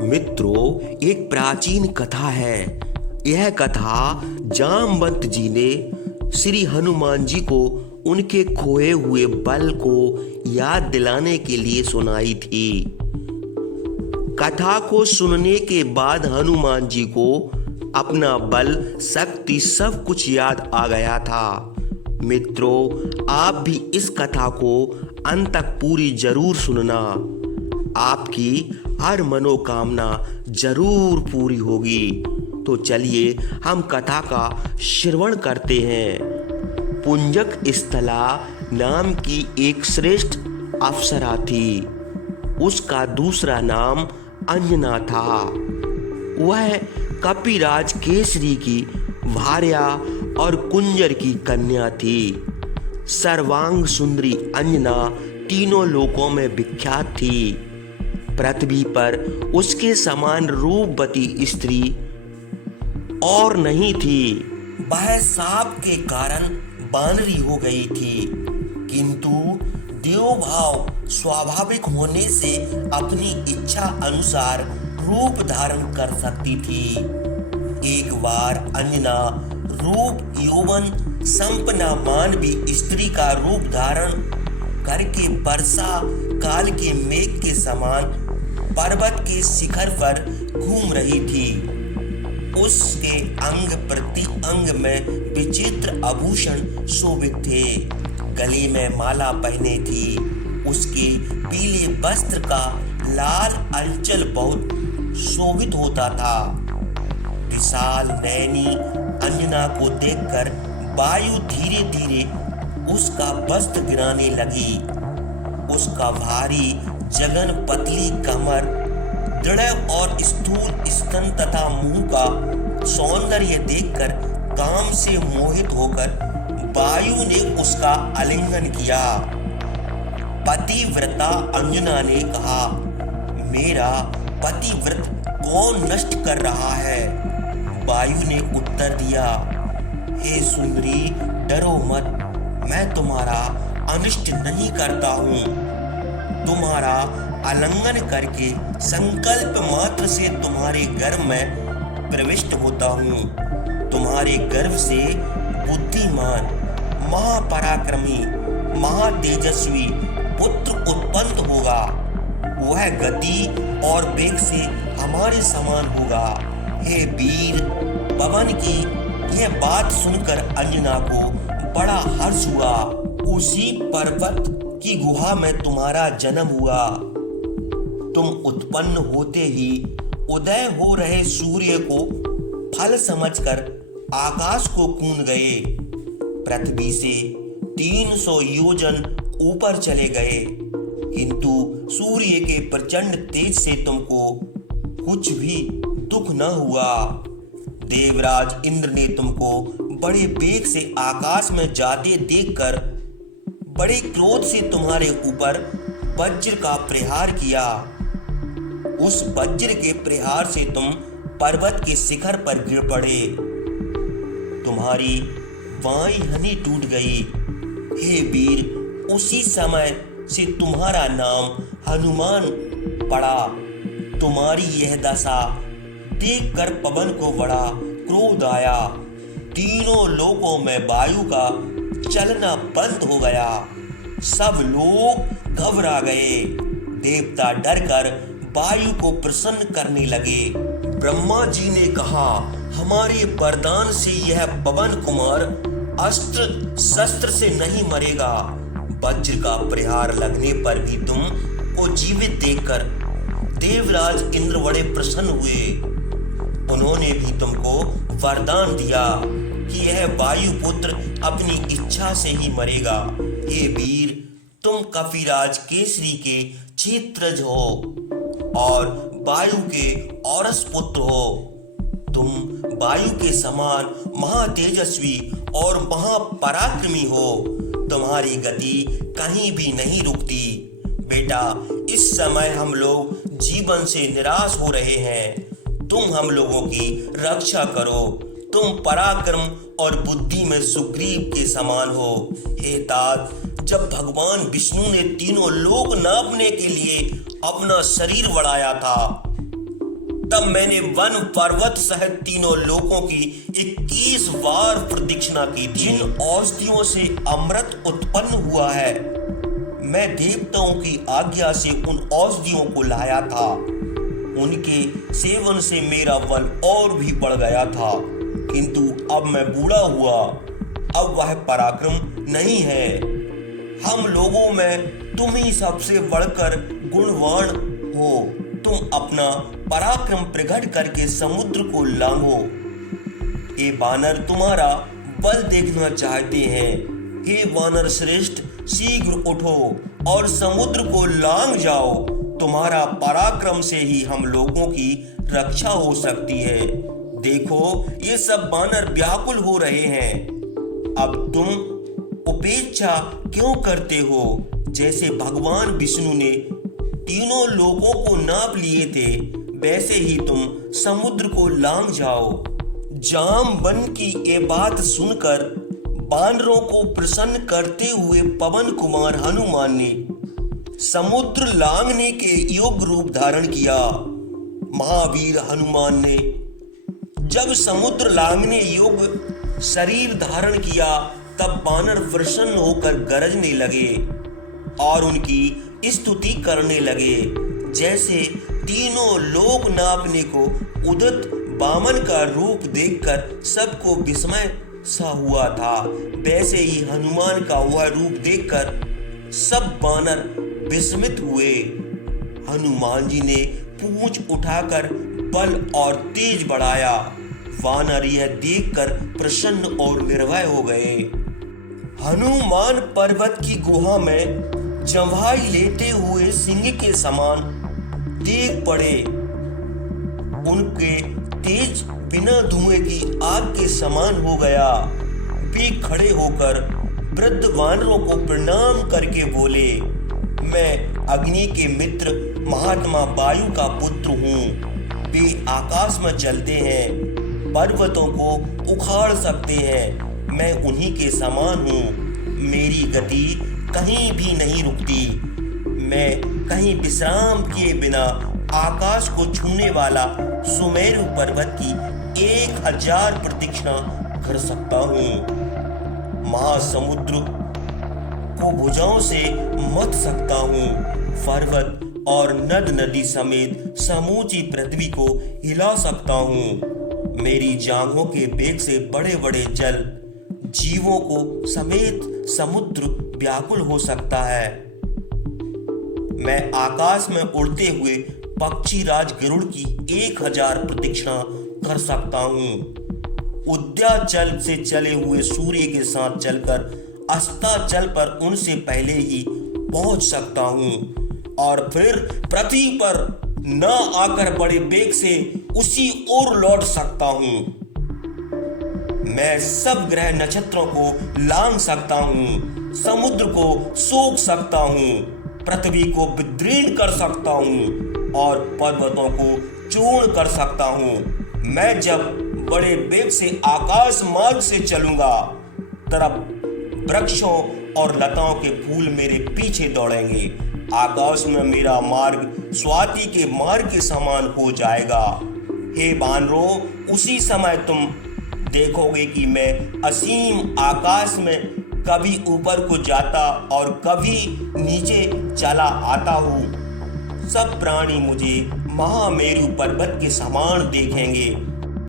मित्रों, एक प्राचीन कथा है। यह कथा जामवंत जी ने श्री हनुमान जी को उनके खोए हुए बल को याद दिलाने के लिए सुनाई थी। कथा को सुनने के बाद हनुमान जी को अपना बल, शक्ति, सब कुछ याद आ गया था। मित्रों, आप भी इस कथा को अंत तक पूरी जरूर सुनना। आपकी हर मनोकामना जरूर पूरी होगी। तो चलिए हम कथा का श्रवण करते हैं। पुंजक स्थला नाम की एक श्रेष्ठ अप्सरा थी। उसका दूसरा नाम अंजना था। वह कपिराज केसरी की भार्या और कुंजर की कन्या थी। सर्वांग सुंदरी अंजना तीनों लोकों में विख्यात थी। पृथ्वी पर उसके समान रूपवती स्त्री और नहीं थी। वह शाप के कारण बानरी हो गई थी, किंतु देवभाव स्वाभाविक होने से अपनी इच्छा अनुसार रूप धारण कर सकती थी। एक बार अंजना रूप यौवन संपन्ना मानवी स्त्री का रूप धारण करके वर्षा काल के मेघ के समान पर्वत के शिखर पर घूम रही थी। उसके अंग प्रति अंग में विचित्र आभूषण शोभित थे। गले में माला पहने थी। उसके पीले वस्त्र का लाल अंचल बहुत शोभित होता था। विशाल नैनी अंजना को देखकर वायु धीरे धीरे उसका वस्त्र गिराने लगी। उसका भारी जगन पतली कमर, दृढ़ और स्थूल स्तन तथा मुंह का सौंदर्य देखकर काम से मोहित होकर वायु ने उसका आलिंगन किया। पतिव्रता अंजना ने कहा, मेरा पतिव्रत कौन नष्ट कर रहा है? वायु ने उत्तर दिया, हे सुंदरी, डरो मत, मैं तुम्हारा अनिष्ट नहीं करता हूँ। तुम्हारा आलिंगन करके संकल्प मात्र से तुम्हारे गर्भ में प्रविष्ट होता हूँ। तुम्हारे गर्भ से बुद्धिमान, महापराक्रमी, महातेजस्वी पुत्र उत्पन्न होगा। वह गति और वेग से हमारे समान होगा। हे वीर, पवन की यह बात सुनकर अंजना को बड़ा हर्ष हुआ। उसी पर्वत की गुहा में तुम्हारा जन्म हुआ। तुम उत्पन्न होते ही उदय हो रहे सूर्य को फल समझकर आकाश को कूद गए। पृथ्वी से 300 योजन ऊपर चले गए, किंतु सूर्य के प्रचंड तेज से तुमको कुछ भी दुख न हुआ। देवराज इंद्र ने तुमको बड़े वेग से आकाश में जाते देखकर बड़े क्रोध से तुम्हारे ऊपर वज्र का प्रहार किया। उस वज्र के प्रहार से तुम पर्वत के शिखर पर गिर पड़े। तुम्हारी बाईं हनी टूट गई। हे वीर, उसी समय से तुम्हारा नाम हनुमान पड़ा। तुम्हारी यह दशा देखकर पवन को बड़ा क्रोध आया। तीनों लोकों में वायु का चलना बंद हो गया। सब लोग घबरा गए। देवता डरकर वायु को प्रसन्न करने लगे। ब्रह्मा जी ने कहा, हमारे वरदान से यह पवन कुमार अस्त्र शस्त्र से नहीं मरेगा। वज्र का प्रहार लगने पर भी तुम को जीवित देखकर देवराज इंद्र बड़े प्रसन्न हुए। उन्होंने भी तुमको वरदान दिया कि यह वायुपुत्र अपनी इच्छा से ही मरेगा। हे वीर, तुम कपिराज केसरी के क्षेत्रज हो और वायु के औरस पुत्र हो। तुम वायु के समान महातेजस्वी और महापराक्रमी हो। तुम्हारी गति कहीं भी नहीं रुकती। बेटा, इस समय हम लोग जीवन से निराश हो रहे हैं। तुम हम लोगों की रक्षा करो। तुम पराक्रम और बुद्धि में सुग्रीव के समान हो। हे तात, जब भगवान विष्णु ने तीनों लोक नापने के लिए अपना शरीर बढ़ाया था, तब मैंने वन पर्वत सहित तीनों लोकों की 21 बार प्रदक्षिणा की थी। जिन औषधियों से अमृत उत्पन्न हुआ है, मैं देवताओं की आज्ञा से उन औषधियों को लाया था। उनके सेवन से मेरा बल और भी बढ़ गया था, किंतु अब मैं बूढ़ा हुआ, अब वह पराक्रम नहीं है। हम लोगों में तुम ही सबसे बढ़कर गुणवान हो। तुम अपना पराक्रम प्रकट करके समुद्र को लांघो। ये वानर तुम्हारा बल देखना चाहते हैं। हे वानर श्रेष्ठ, शीघ्र उठो और समुद्र को लांघ जाओ। तुम्हारा पराक्रम से ही हम लोगों की रक्षा हो सकती है। देखो, ये सब वानर व्याकुल हो रहे हैं। अब तुम उपेक्षा क्यों करते हो? जैसे भगवान विष्णु ने तीनों लोगों को नाप लिए थे, वैसे ही तुम समुद्र को लांघ जाओ। जामवंत की ये बात सुनकर वानरों को प्रसन्न करते हुए पवन कुमार हनुमान ने समुद्र लांघने के योग्य रूप धारण किया। महावीर हनुमान ने जब समुद्र लांघने योग्य शरीर धारण किया, तब वानर प्रसन्न होकर गरजने लगे और उनकी स्तुति करने लगे। जैसे तीनों लोग नापने को उदित वामन का रूप देखकर सबको विस्मय सा हुआ था, वैसे ही हनुमान का वह रूप देखकर सब वानर विस्मित हुए। हनुमान जी ने पूंछ उठाकर बल और तेज बढ़ाया। वानर यह देखकर प्रसन्न और निर्भय हो गए। हनुमान पर्वत की गुहा में जम्हाई लेते हुए सिंह के समान देख पड़े। उनके तेज बिना धुएं की आग के समान हो गया। वे खड़े होकर वृद्ध वानरों को प्रणाम करके बोले, मैं अग्नि के मित्र महात्मा वायु का पुत्र हूँ। वे आकाश में चलते हैं, पर्वतों को उखाड़ सकते हैं। मैं उन्हीं के समान हूँ। मेरी गति कहीं भी नहीं रुकती। मैं कहीं विश्राम किए बिना आकाश को छूने वाला सुमेरु पर्वत की 1000 प्रदक्षिणा कर सकता हूँ। महासमुद्र को भुजाओं से मथ सकता हूँ। पर्वत और नद नदी समेत समूची पृथ्वी को हिला सकता हूँ। मेरी जांघों के वेग से बड़े बड़े जल जीवों को समेत समुद्र व्याकुल हो सकता है। मैं आकाश में उड़ते हुए पक्षी राज गरुड़ की 1000 प्रदक्षिणा कर सकता हूँ। उद्याचल से चले हुए सूर्य के साथ चलकर अस्ताचल पर उनसे पहले ही पहुंच सकता हूँ और फिर पृथ्वी पर न आकर बड़े वेग से उसी ओर लौट सकता हूँ। मैं सब ग्रह नक्षत्रों को लांघ सकता हूँ, समुद्र को सोख सकता हूँ, पृथ्वी को विदीर्ण कर सकता हूँ और पर्वतों को चूर्ण कर सकता हूँ। मैं जब बड़े वेग से आकाश मार्ग से चलूंगा, तब वृक्षों और लताओं के फूल मेरे पीछे दौड़ेंगे। आकाश में मेरा मार्ग स्वाति के मार्ग के समान हो जाएगा। हे वानरों, उसी समय तुम देखोगे कि मैं असीम आकाश में कभी ऊपर को जाता और कभी नीचे चला आता हूँ। सब प्राणी मुझे महामेरु पर्वत के समान देखेंगे